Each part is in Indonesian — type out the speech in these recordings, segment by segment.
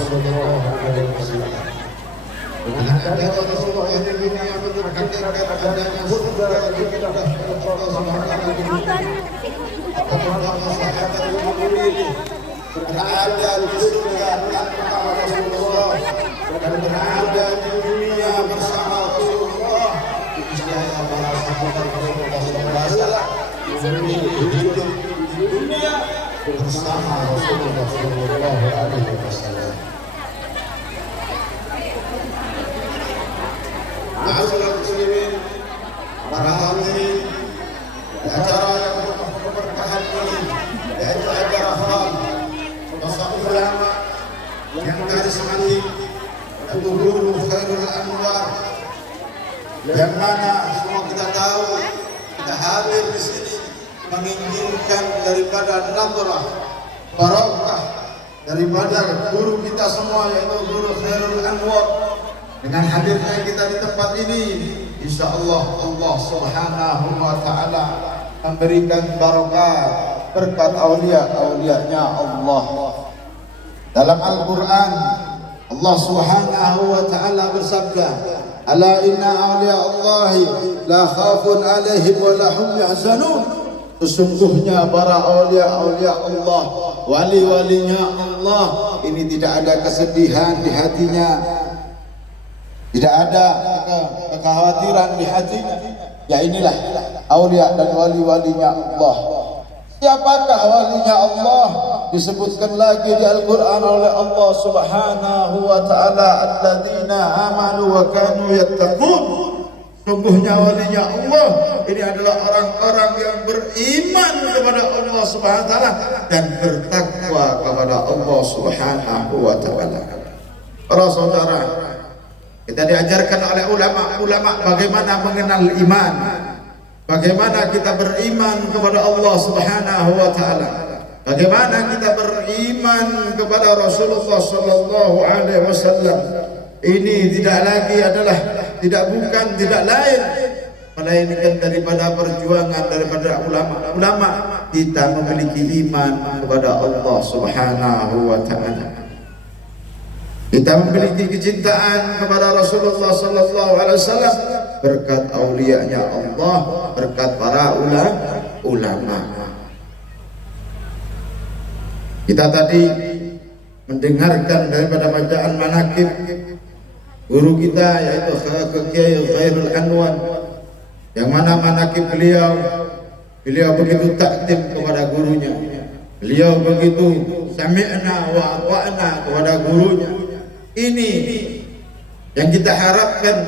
Sallallahu Alaihi Wasallam. Dengan adanya Rasulullah yang dunia yang berkaitan dengan surga kita Allah Subhanahu wa taala berada di surga tanpa Rasulullah dan berada di dunia bersama Rasulullah. Niscaya para sahabat Rasulullah SAW hidup di dunia bersama Rasulullah Sallallahu Alaihi Wasallam. Ma'asyiral muslimin, para hadirin, acara yang berkeberkahan ini yaitu acara kham sosok ulama yang karismatik, yaitu Guru Khairul Anwar, yang mana semua kita tahu kita hadir di sini menginginkan daripada nadrah barakah daripada guru kita semua, yaitu Guru Khairul Anwar. Dengan hadirnya kita di tempat ini, insyaallah Allah Subhanahu wa taala memberikan barakah berkat aulia-aulianya Allah. Dalam Al-Qur'an Allah Subhanahu wa taala bersabda, "Ala inna auliya Allahi la khaufun 'alaihim wa la hum yahzanun." Sesungguhnya para aulia-aulia Allah, wali-walinya Allah, ini tidak ada kesedihan di hatinya, tidak ada kekhawatiran di hatinya. Ya inilah aulia dan wali-walinya Allah. Siapakah walinya Allah? Disebutkan lagi di Al-Quran oleh Allah Subhanahu wa ta'ala, alladzina amanu wa kanu yattaqun. Sungguhnya walinya Allah ini adalah orang-orang yang beriman kepada Allah Subhanahu wa ta'ala dan bertakwa kepada Allah Subhanahu wa ta'ala. Para saudara, kita diajarkan oleh ulama bagaimana mengenal iman, bagaimana kita beriman kepada Allah Subhanahu wa taala, bagaimana kita beriman kepada Rasulullah sallallahu alaihi wasallam. Ini tidak bukan lain melainkan daripada perjuangan daripada ulama kita memiliki iman kepada Allah Subhanahu wa taala. Kita memiliki kecintaan kepada Rasulullah sallallahu alaihi wasallam berkat aulianya Allah, berkat para ulama. Kita tadi mendengarkan daripada bacaan manaqib guru kita, yaitu Kiai Khairul Anwar, yang mana manaqib beliau begitu takdim kepada gurunya, beliau begitu sami'na wa ata'na kepada gurunya. Ini yang kita harapkan,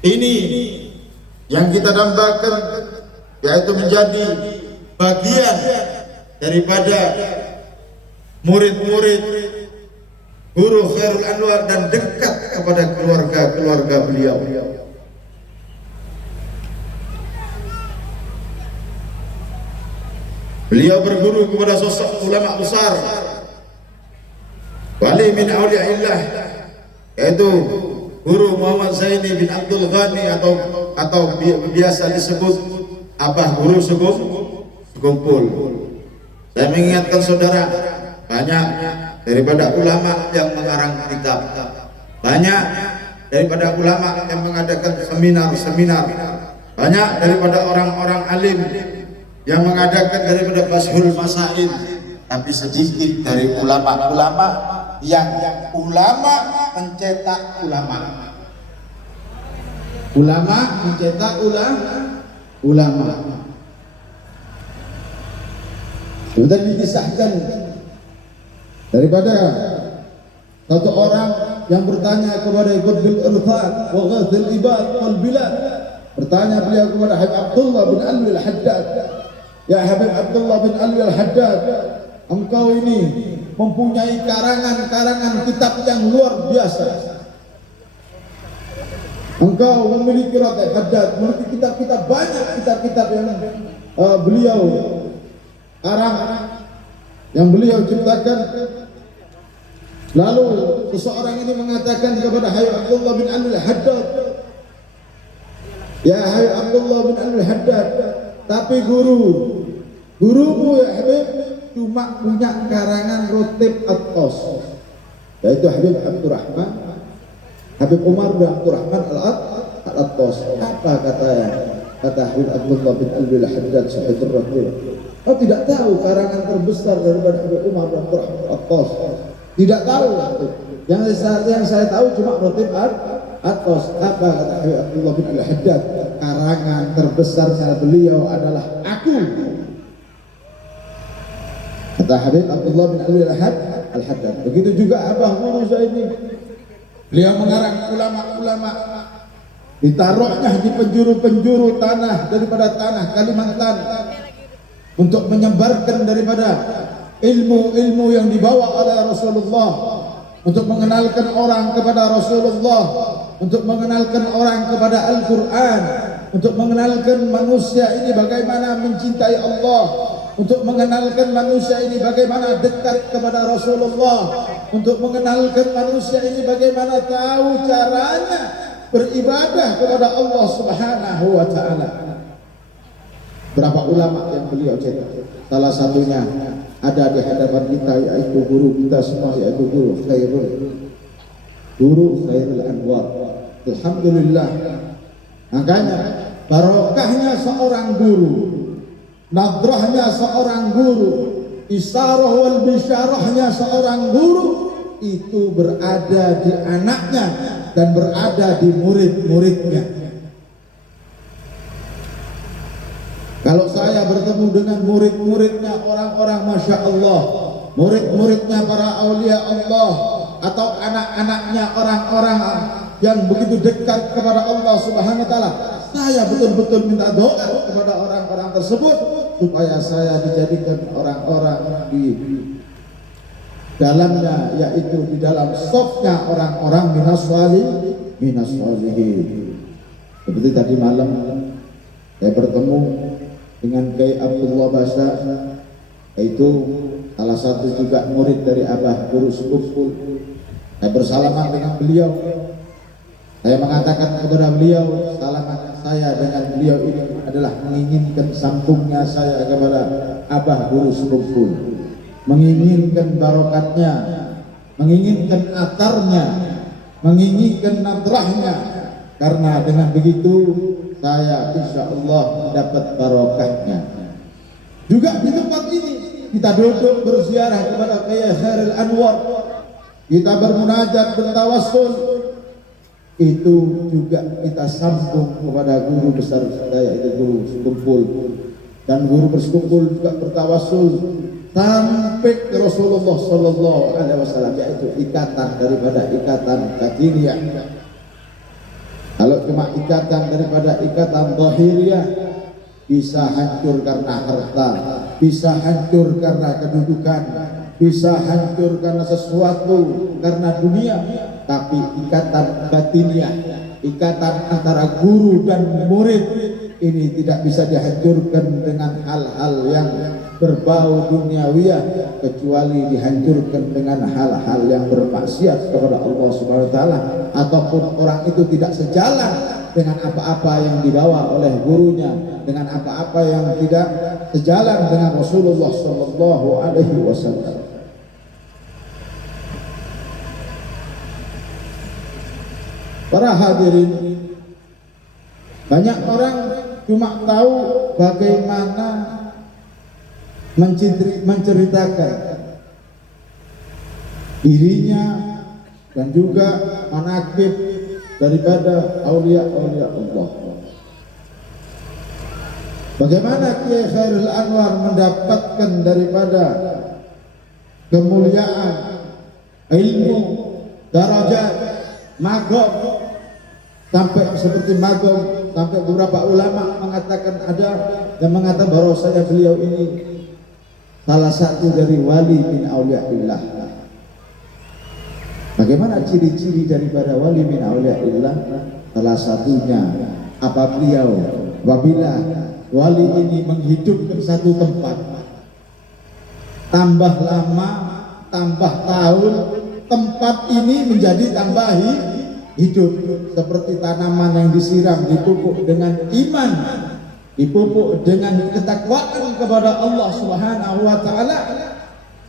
ini yang kita dambakan, yaitu menjadi bagian daripada murid-murid Guru Khairul Anwar dan dekat kepada keluarga beliau. Beliau berguru kepada sosok ulama besar, wali min auliyaillah, yaitu Guru Muhammad Zaini bin Abdul Ghani atau biasa disebut Abah Guru Segumpul. Saya mengingatkan saudara, banyak daripada ulama yang mengarang kitab, banyak daripada ulama yang mengadakan seminar-seminar, banyak daripada orang-orang alim yang mengadakan daripada bashul masail, tapi sedikit dari ulama-ulama yang ulama mencetak ulama. Ulama mencetak ulama. Sudah dikisahkan daripada satu orang yang bertanya kepada Qutbil Irfan wa Ghathil Ibad wal Bilad. Bertanya beliau kepada Habib Abdullah bin Alwi al-Haddad, "Ya Habib Abdullah bin Alwi al-Haddad, engkau ini mempunyai karangan-karangan kitab yang luar biasa. Engkau memiliki rotek Haddad, memiliki kitab-kitab, banyak kitab-kitab yang beliau karang, yang beliau ciptakan." Lalu seseorang ini mengatakan kepada Habib Abdullah bin Alwi al-Haddad, "Ya Habib Abdullah bin Alwi al-Haddad, tapi gurumu ya Habib cuma punya karangan Rotib At-Tos." yaitu Habib Umar bin Abdurrahman Al-Attas. Apa kata Habib Abdullah bin Alwi Al-Haddad Sahidur Rasul? Kau tidak tahu karangan terbesar daripada Habib Umar bin Abdurrahman Al-Attas? Tidak tahu. Yang saya tahu cuma Rotib Attas. Apa kata Habib Abdullah bin Al-Haddad? Karangan terbesarnya beliau adalah aku. Kata Habib Abdullah bin Alwi Al-Haddad. Begitu juga abah guru saya ini. Beliau mengarang ulama-ulama, ditaruhnya di penjuru-penjuru tanah daripada tanah Kalimantan untuk menyebarkan daripada ilmu-ilmu yang dibawa oleh Rasulullah, untuk mengenalkan orang kepada Rasulullah, untuk mengenalkan orang kepada Al-Quran, untuk mengenalkan manusia ini bagaimana mencintai Allah, untuk mengenalkan manusia ini bagaimana dekat kepada Rasulullah, untuk mengenalkan manusia ini bagaimana tahu caranya beribadah kepada Allah Subhanahu wa Ta'ala. Berapa ulama yang beliau cetak? Salah satunya ada di hadapan kita, yaitu guru kita semua, yaitu guru Khairul Anwar. Alhamdulillah. Makanya barokahnya seorang guru, nadrahnya seorang guru, isyarah wal bisyarahnya seorang guru itu berada di anaknya dan berada di murid-muridnya. Kalau saya bertemu dengan murid-muridnya orang-orang Masya Allah, murid-muridnya para aulia Allah, atau anak-anaknya orang-orang yang begitu dekat kepada Allah Subhanahu wa Ta'ala, saya betul-betul minta doa kepada orang-orang tersebut supaya saya dijadikan orang-orang di dalamnya, yaitu di dalam sofnya orang-orang minas walihin. Seperti tadi malam saya bertemu dengan Kiai Abdullah Basa, yaitu salah satu juga murid dari Abah Guru Sekupul. Saya bersalaman dengan beliau. Saya mengatakan kepada beliau, salaman saya dengan beliau ini adalah menginginkan sambungnya saya kepada Abah Guru Sekupul, menginginkan barokatnya, menginginkan atarnya, menginginkan nadrahnya, karena dengan begitu saya insya Allah mendapat barokahnya. Juga di tempat ini kita duduk berziarah kepada Kiai Khairul Anwar, kita bermunajat, bertawassul, itu juga kita sambung kepada guru besar saya, itu Guru Sekupul, dan guru bersekupul juga bertawassul sampai ke Rasulullah Sallallahu Alaihi Wasallam, yaitu ikatan daripada ikatan batiniyah. Kalau cuma ikatan daripada ikatan zahiriyah, bisa hancur karena harta, bisa hancur karena kedudukan, bisa hancur karena sesuatu, karena dunia. Tapi ikatan batiniyah, ikatan antara guru dan murid ini tidak bisa dihancurkan dengan hal-hal yang berbau duniawiyah, kecuali dihancurkan dengan hal-hal yang bermaksiat kepada Allah Subhanahu wa Ta'ala, ataupun orang itu tidak sejalan dengan apa-apa yang dibawa oleh gurunya, dengan apa-apa yang tidak sejalan dengan Rasulullah Sallallahu Alaihi Wasallam. Para hadirin, banyak orang cuma tahu bagaimana menceritakan dirinya dan juga manaqib daripada aulia-aulia Allah. Bagaimana Kiai Khairul Anwar mendapatkan daripada kemuliaan, ilmu, darajat, magom, sampai seperti magom, sampai beberapa ulama mengatakan ada yang mengatakan bahwasanya beliau ini salah satu dari wali min auliyaillah. Bagaimana ciri-ciri daripada wali min auliyaillah? Salah satunya apabila wali ini menghidupkan satu tempat, tambah lama, tambah tahun, tempat ini menjadi tambah hidup, seperti tanaman yang disiram, dipupuk dengan iman, dipupuk dengan ketakwaan kepada Allah Subhanahu wa Ta'ala,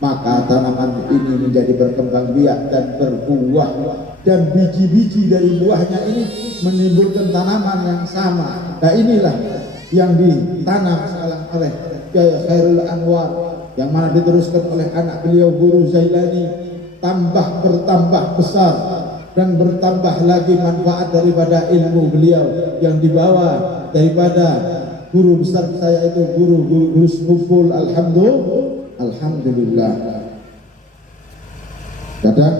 maka tanaman ini menjadi berkembang biak dan berbuah, dan biji-biji dari buahnya ini menimbulkan tanaman yang sama. Nah inilah yang ditanam sekarang oleh Kiai Khairul Anwar, yang mana diteruskan oleh anak beliau Guru Zailani, bertambah besar dan bertambah lagi manfaat daripada ilmu beliau yang dibawa daripada guru besar saya itu Guru Skumpul. Alhamdulillah. Kadang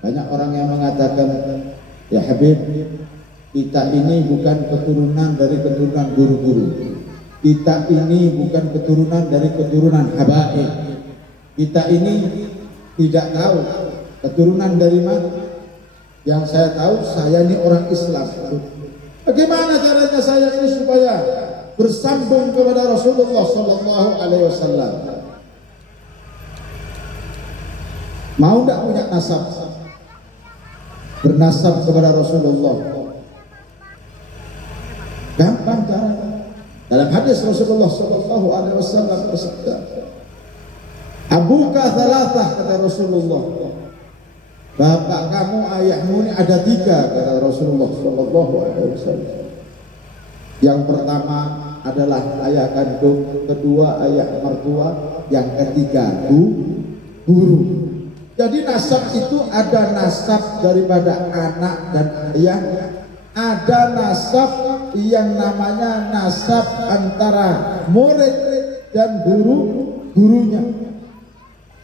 banyak orang yang mengatakan, ya Habib, kita ini bukan keturunan dari keturunan guru-guru, kita ini bukan keturunan dari keturunan habaib, kita ini tidak tahu keturunan dari mana. Yang saya tahu, saya ini orang Islam. Bagaimana caranya saya ini supaya bersambung kepada Rasulullah Sallallahu Alaihi Wasallam? Mau tidak punya nasab, bernasab kepada Rasulullah? Gampang caranya. Dalam hadis Rasulullah Sallallahu Alaihi Wasallam bersabda, "Abuka thalathah," kata Rasulullah. Bapak kamu, ayahmu ini ada 3, kata Rasulullah Sallallahu Alaihi Wasallam. Yang pertama adalah ayah kandung, kedua ayah mertua, yang ketiga guru. Jadi nasab itu ada nasab daripada anak dan ayah, ada nasab yang namanya nasab antara murid dan gurunya.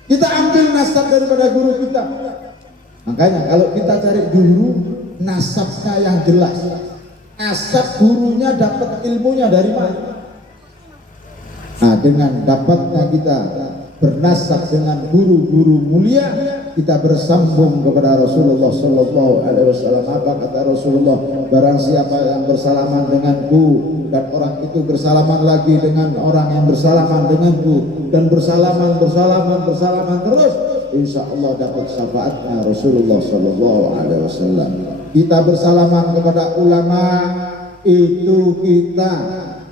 Kita ambil nasab daripada guru kita. Makanya kalau kita cari guru, nasabnya yang jelas. Nasab gurunya dapat ilmunya dari mana? Nah, dengan dapatnya kita bernasab dengan guru-guru mulia, kita bersambung kepada Rasulullah Sallallahu Alaihi Wasallam. Apa kata Rasulullah? Barang siapa yang bersalaman denganku dan orang itu bersalaman lagi dengan orang yang bersalaman denganku, dan bersalaman terus, insya Allah dapat syafaatnya Rasulullah Sallallahu Alaihi Wasallam. Kita bersalaman kepada ulama, itu kita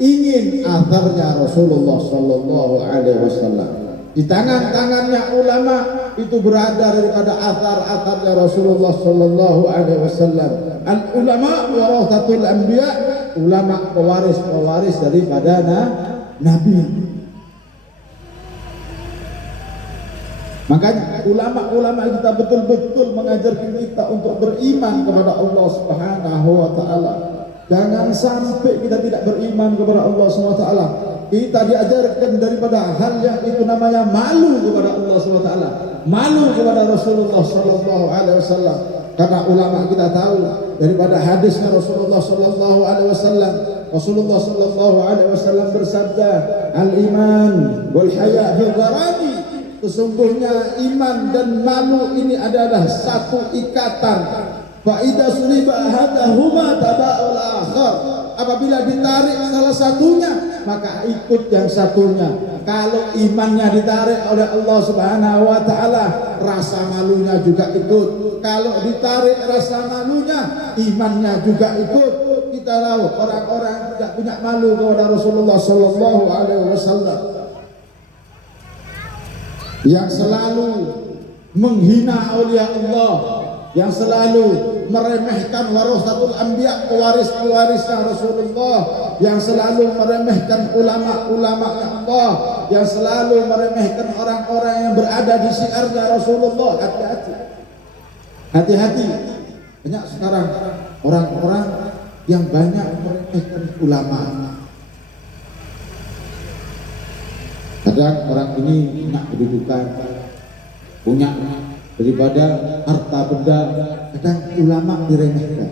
ingin atharnya Rasulullah Sallallahu Alaihi Wasallam. Di tangan-tangannya ulama itu berada daripada athar-atharnya Rasulullah Sallallahu Alaihi Wasallam. Al ulama warathatul anbiya, ulama pewaris daripada nabi. Makanya ulama-ulama kita betul-betul mengajarkan kita untuk beriman kepada Allah Subhanahu wa taala. Jangan sampai kita tidak beriman kepada Allah Subhanahu wa taala. Kita diajarkan daripada hal yang itu namanya malu kepada Allah Subhanahu wa taala, malu kepada Rasulullah Sallallahu Alaihi Wasallam. Karena ulama kita tahu daripada hadisnya Rasulullah Sallallahu Alaihi Wasallam. Rasulullah Sallallahu Alaihi Wasallam bersabda, "Al-iman wal haya fil gharami." Sesungguhnya iman dan malu ini adalah satu ikatan. Fa idza suliba ahadahuma tabaul akhar. Apabila ditarik salah satunya, maka ikut yang satunya. Kalau imannya ditarik oleh Allah Subhanahu wa taala, rasa malunya juga ikut. Kalau ditarik rasa malunya, imannya juga ikut. Kita tahu orang-orang yang tidak punya malu kepada Rasulullah Sallallahu Alaihi Wasallam, yang selalu menghina aulia Allah, yang selalu meremehkan warathatul anbiya, pewaris-pewarisnya Rasulullah, yang selalu meremehkan ulama-ulama Allah, yang selalu meremehkan orang-orang yang berada di syiarnya Rasulullah. Hati-hati. Banyak sekarang orang-orang yang banyak meremehkan ulama. Kadang orang ini punya kedudukan, punya daripada harta benda, kadang ulama diremehkan.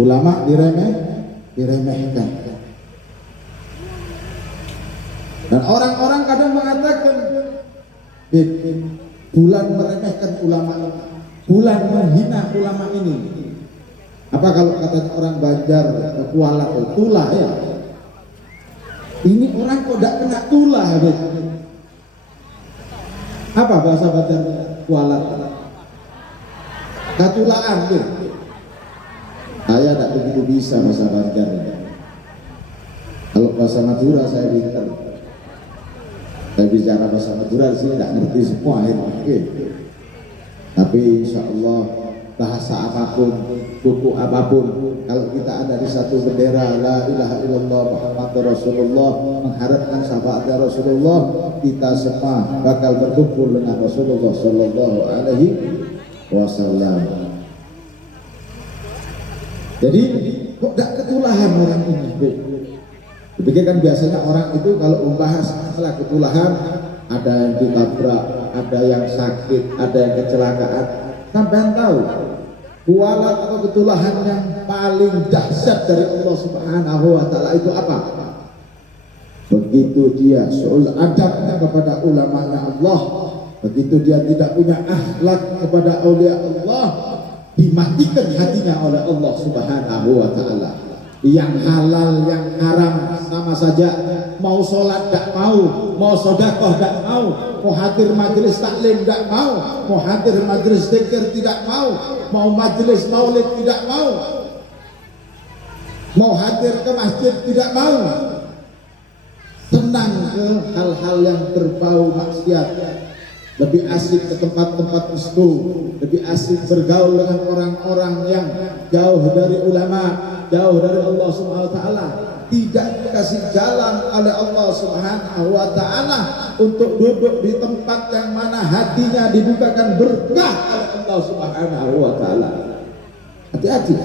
Ulama diremehkan. Dan orang-orang kadang mengatakan, bulan meremehkan ulama ini, bulan menghina ulama ini. Apa kalau katanya orang Banjar, kualat, tulah ya? Ini orang kok tidak kena tulah, Habib? Apa bahasa Banjarnya? Kualat, katulaan, Habib. Saya tidak begitu bisa bahasa Banjar. Kalau bahasa Madura saya pintar. Saya bicara bahasa Madura di sini tidak ngerti semua akhirnya. Oke. Tapi insya Allah bahasa apapun, buku apapun, kalau kita ada di satu bendera la ilaha illallah Muhammadur Rasulullah, mengharapkan syafaatnya Rasulullah, kita semua bakal berkumpul dengan Rasulullah Sallallahu Alaihi Wasallam. Jadi kok gak ketulahan orang ini? Dipikirkan biasanya orang itu kalau membahas masalah ketulahan, ada yang ditabrak, ada yang sakit, ada yang kecelakaan. Sampai tahu kualat atau ketulahan yang paling dahsyat dari Allah Subhanahu wa Ta'ala itu apa? Begitu dia su'ul adabnya kepada ulamanya Allah, begitu dia tidak punya akhlak kepada aulia Allah, dimatikan hatinya oleh Allah Subhanahu wa Ta'ala. Yang halal, yang haram sama saja. Mau sholat tidak mau sedekah tidak mau hadir majelis taklim tidak mau hadir majelis zikir tidak mau majelis maulid tidak mau hadir ke masjid tidak mau, senang ke hal-hal yang berbau maksiat, lebih asik ke tempat-tempat mesku, lebih asik bergaul dengan orang-orang yang jauh dari ulama, jauh dari Allah Subhanahu wa Ta'ala, tidak dikasih jalan oleh Allah Subhanahu wa Ta'ala untuk duduk di tempat yang mana hatinya dibukakan berkah oleh Allah Subhanahu wa Ta'ala. Hati-hati,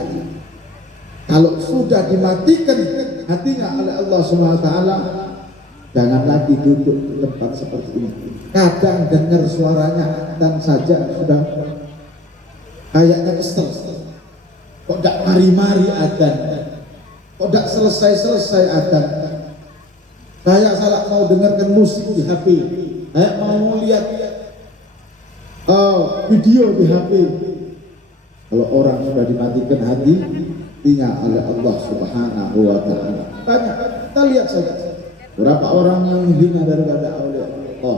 kalau sudah dimatikan hatinya oleh Allah Subhanahu wa Ta'ala, jangan lagi duduk di tempat seperti ini. Kadang dengar suaranya dan saja sudah kayaknya kesel. Kok tidak mari-mari adzan, kok tidak selesai-selesai adzan. Saya salah mau dengarkan musik di HP, saya mau lihat video di HP. Kalau orang sudah dimatikan hatinya oleh Allah Subhanahu wa Ta'ala, banyak kita lihat saja berapa orang yang menghina daripada aulia Allah.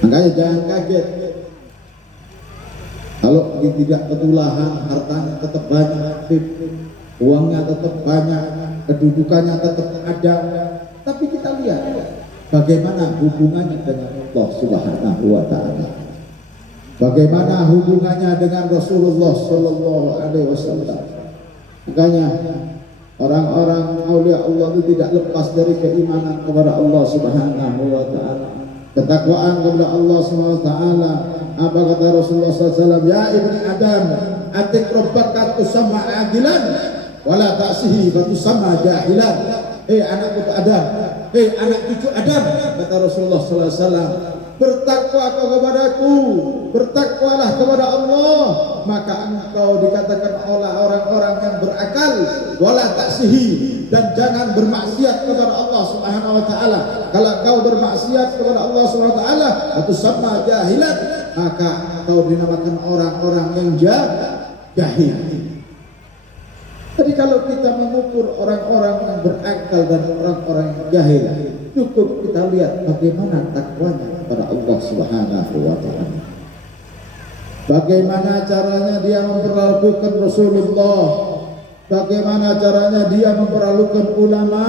Makanya jangan kaget kalau tidak ketulahan, hartanya tetap banyak, uangnya tetap banyak, kedudukannya tetap ada. Tapi kita lihat bagaimana hubungannya dengan Allah Subhanahu wa Ta'ala, bagaimana hubungannya dengan Rasulullah Sallallahu Alaihi Wasallam. Makanya orang-orang aulia Allah itu tidak lepas dari keimanan kepada Allah Subhanahu wa Ta'ala, ketakwaan kepada Allah Subhanahu wa Ta'ala. Apa kata Rasulullah SAW? Ya ibni Adam, atik robbaka tusamma adilan, wala ta'sihi tusamma jahilan. Anak putu Adam, anak cucu Adam, kata Rasulullah SAW, bertakwa kau kepadaku, bertakwalah kepada Allah, maka engkau dikatakan oleh orang-orang yang berakal, wala ta'sihi, dan jangan bermaksiat kepada Allah Subhanahu wa Ta'ala. Kalau kau bermaksiat kepada Allah Subhanahu wa Ta'ala, atau sama jahilan, maka kau dinamakan orang-orang yang jahil. Jadi kalau kita mengukur orang-orang yang berakal dan orang-orang yang jahil, cukup kita lihat bagaimana takwanya kepada Allah Subhanahu wa Ta'ala. Bagaimana caranya dia memperlakukan Rasulullah, bagaimana caranya dia memperlakukan ulama,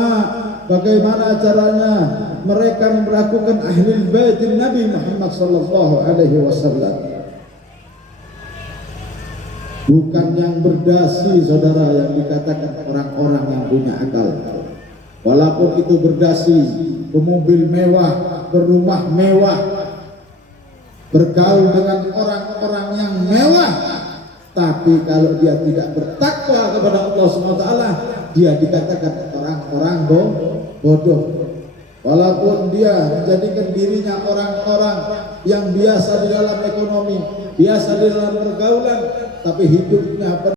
bagaimana caranya mereka memperlakukan ahli bait Nabi Muhammad sallallahu alaihi wasallam. Bukan yang berdasi, saudara, yang dikatakan orang-orang yang punya akal. Walaupun itu berdasi, bermobil mewah, berumah mewah, bergaul dengan orang-orang yang mewah, tapi kalau dia tidak bertakwa kepada Allah SWT, dia dikatakan orang-orang bodoh. Walaupun dia menjadikan dirinya orang-orang yang biasa di dalam ekonomi, biasa di dalam pergaulan, tapi hidupnya